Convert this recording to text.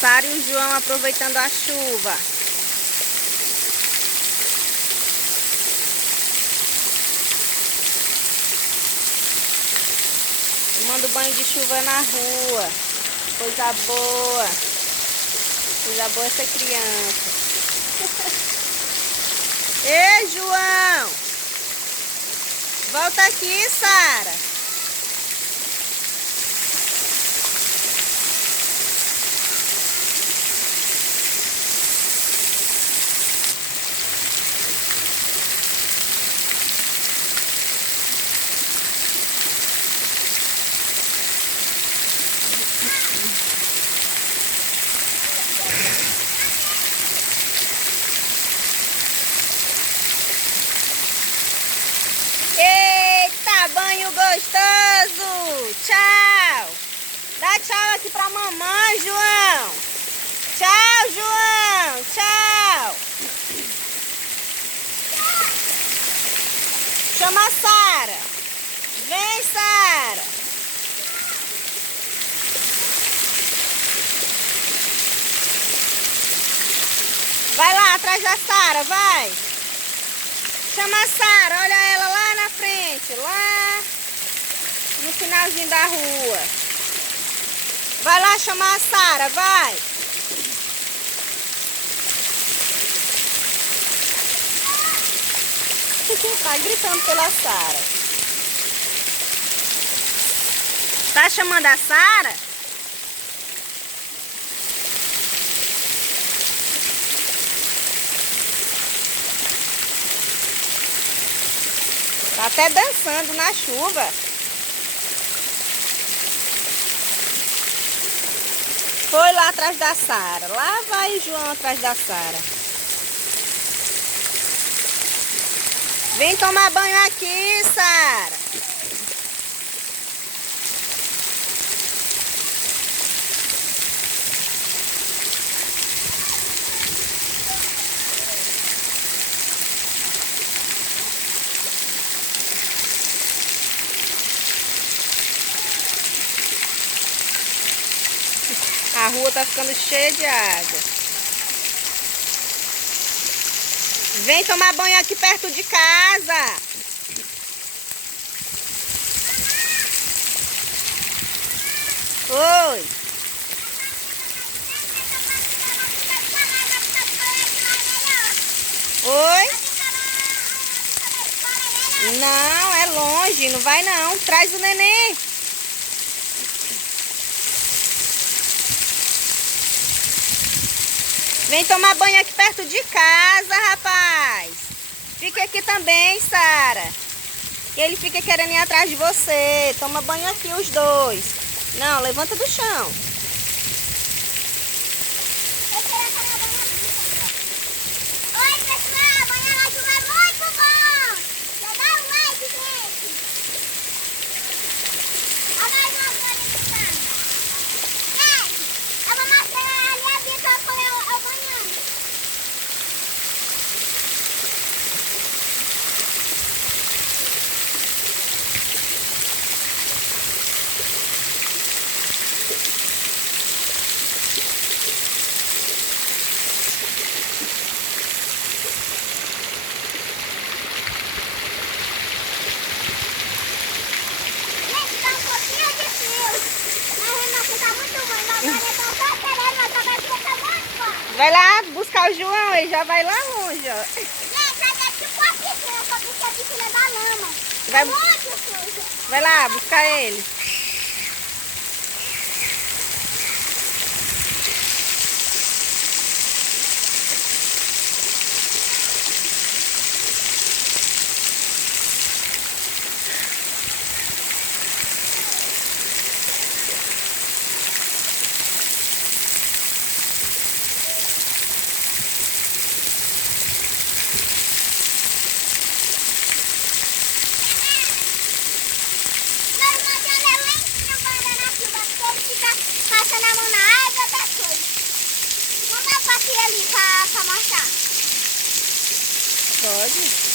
Sara e o João aproveitando a chuva. Tomando banho de chuva na rua. Coisa boa. Coisa boa essa criança. Ei, João! Volta aqui, Sara. Eita, banho gostoso! Tchau! Dá tchau aqui pra mamãe, João! Tchau, João! Tchau! Chama a Sara! Vem, Sara! Vai lá atrás da Sara, vai! Chama a Sara, olha ela lá na frente, lá no finalzinho da rua. Vai lá chamar a Sara, vai. Tá gritando pela Sara. Tá chamando a Sara? Tá até dançando na chuva. Foi lá atrás da Sara. Lá vai João atrás da Sara. Vem tomar banho aqui, Sara. A rua tá ficando cheia de água. Vem tomar banho aqui perto de casa. Oi. Oi? Não, é longe, não vai não. Traz o neném. Vem tomar banho aqui perto de casa, rapaz. Fica aqui também, Sara. Que ele fica querendo ir atrás de você. Toma banho aqui os dois. Não, levanta do chão. Oi, pessoal. Banho na chuva é muito bom. Já dá um like, gente. Olha mais uma coisa aqui, cara. Gente, eu vou mostrar ali a Vitor como eu banhando. Gente, tá um pouquinho de frio. Mas o nosso tá muito ruim. Nós vamos só querendo, mas também fica muito bom. Vai lá buscar o João, ele já vai lá longe, ó. Gente, aqui é tipo a piscina, só que a piscina é da lama. Vai- É muito sujo. Vai lá buscar ele. Mas uma janela é lentinha pra andar na chuva, porque ele fica passando a mão na água das coisas. Vamos dar um passeio ali pra mostrar. Pode.